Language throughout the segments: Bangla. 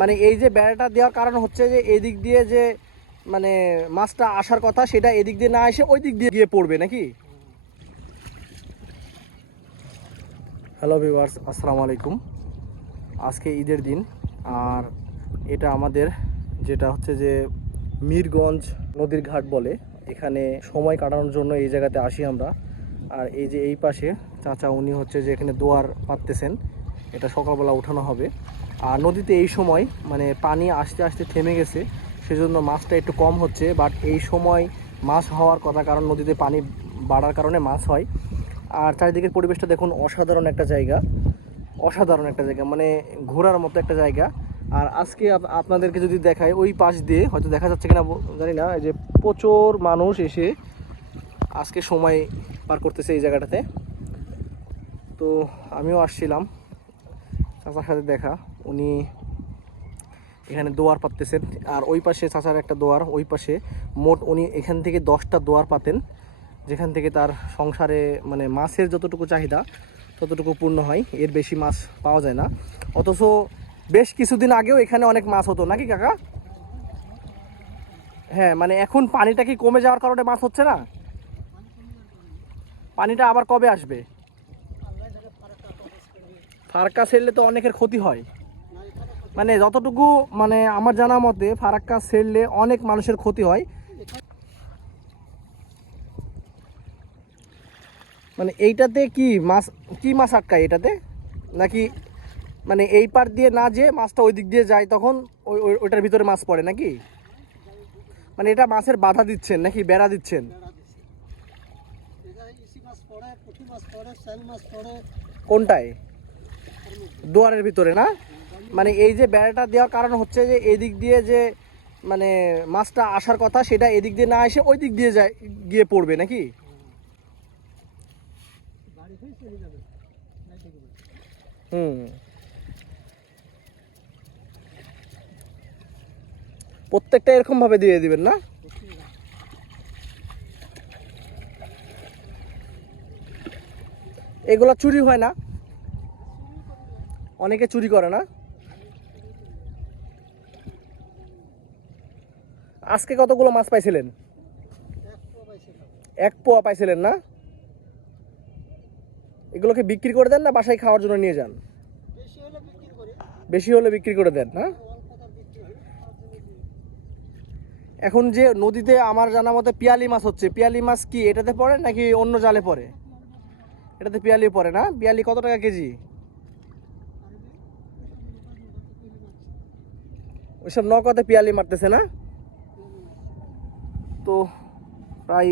মানে এই যে বেড়াটা দেওয়ার কারণ হচ্ছে যে এদিক দিয়ে যে মানে মাছটা আসার কথা সেটা এদিক দিয়ে না এসে ওই দিক দিয়ে গিয়ে পড়বে নাকি। হ্যালো ভিউয়ার্স, আসসালামু আলাইকুম। আজকে ঈদের দিন, আর এটা আমাদের যেটা হচ্ছে যে মিরগঞ্জ নদীর ঘাট বলে, এখানে সময় কাটানোর জন্য এই জায়গাতে আসি আমরা। আর এই যে এই পাশে চাচা উনি হচ্ছে যে এখানে দোয়ার পাততেছেন, এটা সকালবেলা উঠানো হবে। আর নদীতে এই সময় মানে পানি আস্তে আস্তে থেমে গেছে, সেজন্য মাছটা একটু কম হচ্ছে। বাট এই সময় মাছ হওয়ার কথা, কারণ নদীতে পানি বাড়ার কারণে মাছ হয়। আর চারিদিকের পরিবেশটা দেখুন, অসাধারণ একটা জায়গা, অসাধারণ একটা জায়গা, মানে ঘোরার মতো একটা জায়গা। আর আজকে আপনাদেরকে যদি দেখায়, ওই পাশ দিয়ে হয়তো দেখা যাচ্ছে কিনা জানি না, এই যে প্রচুর মানুষ এসে আজকে সময় পার করতেছে এই জায়গাটাতে। তো আমিও আসছিলাম, চাচার সাথে দেখা, উনি এখানে দোয়ার পাততেছেন। আর ওই পাশে চাচার একটা দোয়ার, ওই পাশে মোট উনি এখান থেকে 10টা দোয়ার পাতেন, যেখান থেকে তার সংসারে মানে মাছের যতটুকু চাহিদা ততটুকু পূর্ণ হয়, এর বেশি মাছ পাওয়া যায় না। অথচ বেশ কিছুদিন আগেও এখানে অনেক মাছ হতো নাকি কাকা? হ্যাঁ, মানে এখন পানিটা কি কমে যাওয়ার কারণে মাছ হচ্ছে না? পানিটা আবার কবে আসবে? ফারাক্কা ছেড়লে তো অনেকের ক্ষতি হয়, মানে যতটুকু মানে আমার জানা মতে ফারাক্কা ছেড়লে অনেক মানুষের ক্ষতি হয়। মানে এইটাতে কি মাছ, কি মাছ আটকায় এটাতে নাকি? মানে এই পার দিয়ে না যে মাছটা ওই দিক দিয়ে যায়, তখন ওইটার ভিতরে মাছ পড়ে নাকি? মানে এটা মাছের বাধা দিচ্ছেন নাকি বেড়া দিচ্ছেন? কোনটায়? দুয়ারের ভিতরে না? মানে এই যে বেড়াটা দেওয়ার কারণ হচ্ছে যে এদিক দিয়ে যে মানে মাছটা আসার কথা সেটা এদিক দিয়ে না এসে ওই দিক দিয়ে যায় গিয়ে পড়বে নাকি? হুম, প্রত্যেকটা এরকম ভাবে দিয়ে দিবেন না? এগুলো চুরি হয় না? অনেকে চুরি করে না? আজকে কতগুলো মাছ পাইছিলেন? এক পোয়া পাইছিলেন না? এগুলোকে বিক্রি করে দেন না বাসায় খাওয়ার জন্য নিয়ে যান? বেশি হলে বিক্রি করে দেন না? এখন যে নদীতে আমার জানা মতে পিয়ালি মাছ হচ্ছে, পিয়ালি মাছ কি এটাতে পড়ে নাকি অন্য জালে পড়ে? এটাতে পিয়ালি পড়ে না? পিয়ালি কত টাকা কেজি? ওইসব নৌকাতে পিয়ালি মারতেছে না? তো প্রায়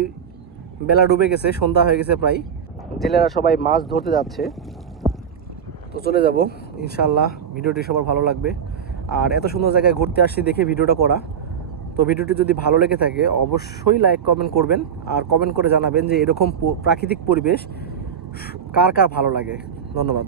বেলা ডুবে গেছে, সন্ধ্যা হয়ে গেছে প্রায়, জেলেরা সবাই মাছ ধরতে যাচ্ছে। তো চলে যাব ইনশাল্লাহ। ভিডিওটি সবার ভালো লাগবে, আর এত সুন্দর জায়গায় ঘুরতে আসছি দেখে ভিডিওটা করা। তো ভিডিওটি যদি ভালো লেগে থাকে অবশ্যই লাইক কমেন্ট করবেন, আর কমেন্ট করে জানাবেন যে এরকম প্রাকৃতিক পরিবেশ কার কার ভালো লাগে। ধন্যবাদ।